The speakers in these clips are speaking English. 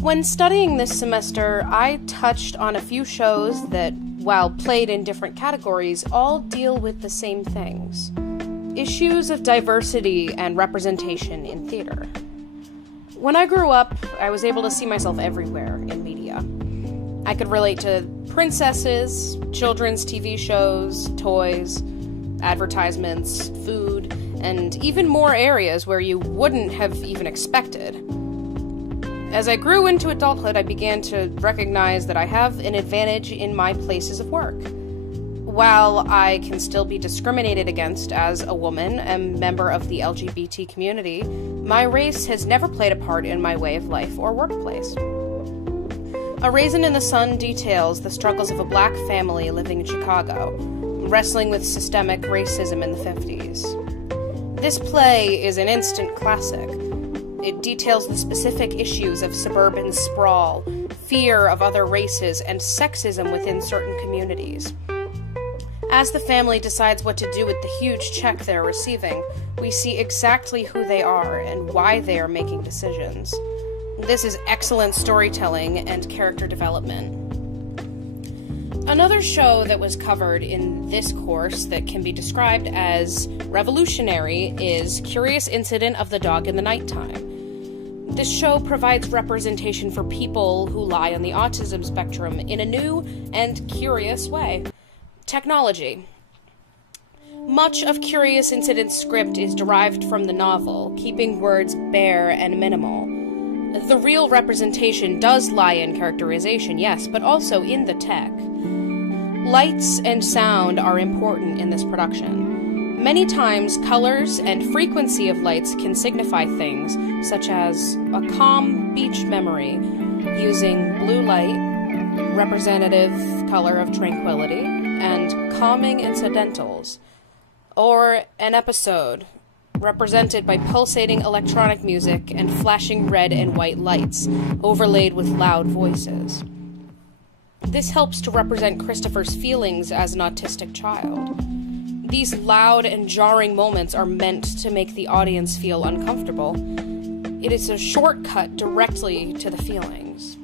When studying this semester, I touched on a few shows that, while played in different categories, all deal with the same things. Issues of diversity and representation in theater. When I grew up, I was able to see myself everywhere in media. I could relate to princesses, children's TV shows, toys, advertisements, food, and even more areas where you wouldn't have even expected. As I grew into adulthood, I began to recognize that I have an advantage in my places of work. While I can still be discriminated against as a woman and member of the LGBT community, my race has never played a part in my way of life or workplace. A Raisin in the Sun details the struggles of a black family living in Chicago, wrestling with systemic racism in the 50s. This play is an instant classic. It details the specific issues of suburban sprawl, fear of other races, and sexism within certain communities. As the family decides what to do with the huge check they're receiving, we see exactly who they are and why they are making decisions. This is excellent storytelling and character development. Another show that was covered in this course that can be described as revolutionary is Curious Incident of the Dog in the Nighttime. This show provides representation for people who lie on the autism spectrum in a new and curious way. Technology. Much of Curious Incident's script is derived from the novel, keeping words bare and minimal. The real representation does lie in characterization, yes, but also in the tech. Lights and sound are important in this production. Many times, colors and frequency of lights can signify things, such as a calm beach memory, using blue light, representative color of tranquility, and calming incidentals, or an episode, represented by pulsating electronic music and flashing red and white lights, overlaid with loud voices. This helps to represent Christopher's feelings as an autistic child. These loud and jarring moments are meant to make the audience feel uncomfortable. It is a shortcut directly to the feelings.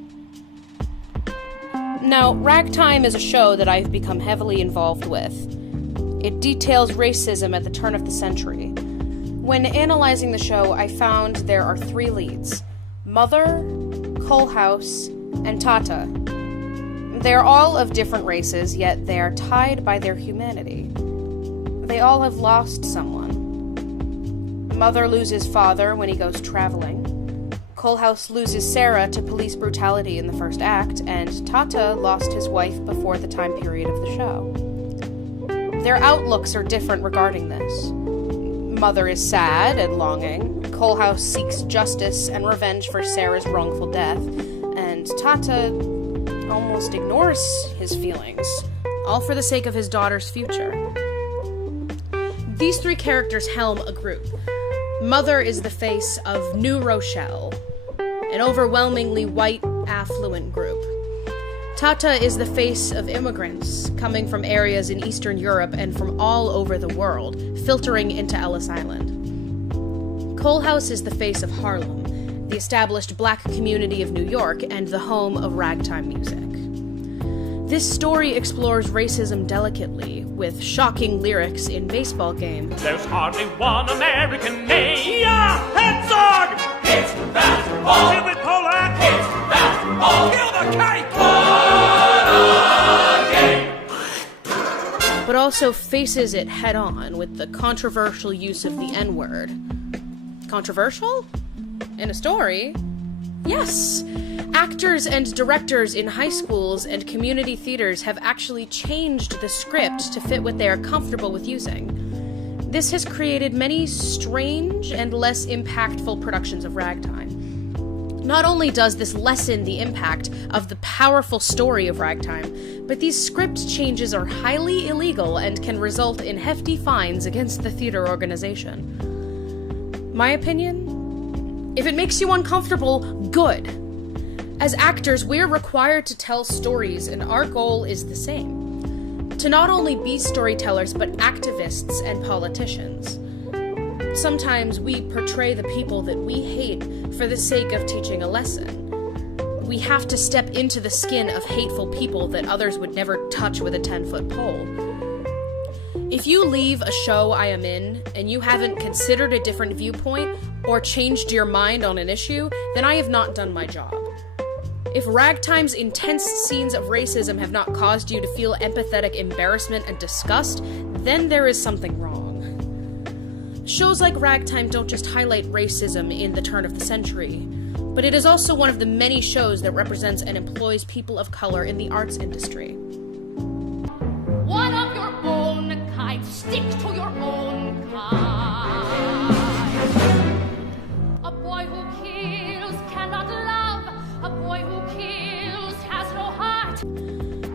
Now, Ragtime is a show that I've become heavily involved with. It details racism at the turn of the century. When analyzing the show, I found there are three leads: Mother, Coalhouse, and Tata. They are all of different races, yet they are tied by their humanity. They all have lost someone. Mother loses father when he goes traveling. Coalhouse loses Sarah to police brutality in the first act, and Tata lost his wife before the time period of the show. Their outlooks are different regarding this. Mother is sad and longing. Coalhouse seeks justice and revenge for Sarah's wrongful death, and Tata almost ignores his feelings, all for the sake of his daughter's future. These three characters helm a group. Mother is the face of New Rochelle, an overwhelmingly white, affluent group. Tata is the face of immigrants coming from areas in Eastern Europe and from all over the world, filtering into Ellis Island. Coalhouse is the face of Harlem, the established black community of New York and the home of ragtime music. This story explores racism delicately, with shocking lyrics in baseball games. There's hardly one American name. Yeah, Hetzog! It's basketball! Jimmy Polak! It's basketball! Kill the kite! What a game! But also faces it head-on with the controversial use of the N-word. Controversial? In a story? Yes! Actors and directors in high schools and community theaters have actually changed the script to fit what they are comfortable with using. This has created many strange and less impactful productions of Ragtime. Not only does this lessen the impact of the powerful story of Ragtime, but these script changes are highly illegal and can result in hefty fines against the theater organization. My opinion? If it makes you uncomfortable, good. As actors, we're required to tell stories, and our goal is the same. To not only be storytellers, but activists and politicians. Sometimes we portray the people that we hate for the sake of teaching a lesson. we have to step into the skin of hateful people that others would never touch with a 10-foot pole. If you leave a show I am in, and you haven't considered a different viewpoint, or changed your mind on an issue, then I have not done my job. If Ragtime's intense scenes of racism have not caused you to feel empathetic embarrassment and disgust, then there is something wrong. Shows like Ragtime don't just highlight racism in the turn of the century, but it is also one of the many shows that represents and employs people of color in the arts industry. One of your own kind, stick to your own kind. A boy who kills cannot love, a boy who kills has no heart.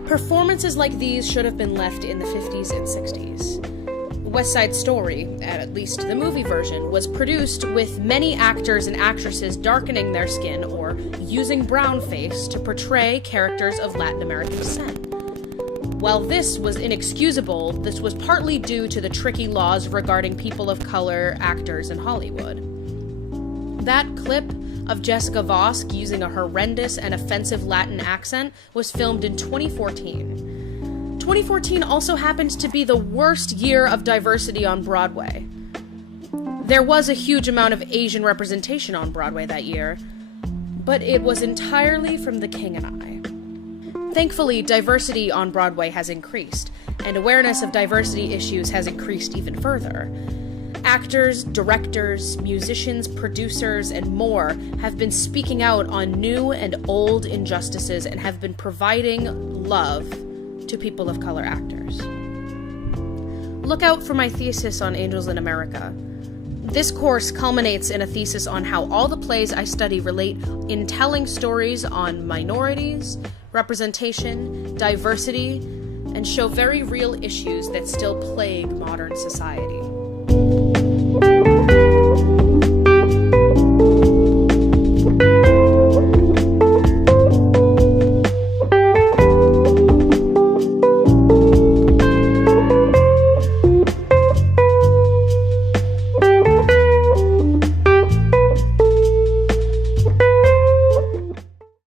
Performances like these should have been left in the 50s and 60s. West Side Story, at least the movie version, was produced with many actors and actresses darkening their skin or using brownface to portray characters of Latin American descent. While this was inexcusable, this was partly due to the tricky laws regarding people of color actors in Hollywood. That clip of Jessica Vosk using a horrendous and offensive Latin accent was filmed in 2014. 2014 also happened to be the worst year of diversity on Broadway. There was a huge amount of Asian representation on Broadway that year, but it was entirely from The King and I. Thankfully, diversity on Broadway has increased, and awareness of diversity issues has increased even further. Actors, directors, musicians, producers, and more have been speaking out on new and old injustices and have been providing love to people of color actors. Look out for my thesis on Angels in America. This course culminates in a thesis on how all the plays I study relate in telling stories on minorities, representation, diversity, and show very real issues that still plague modern society.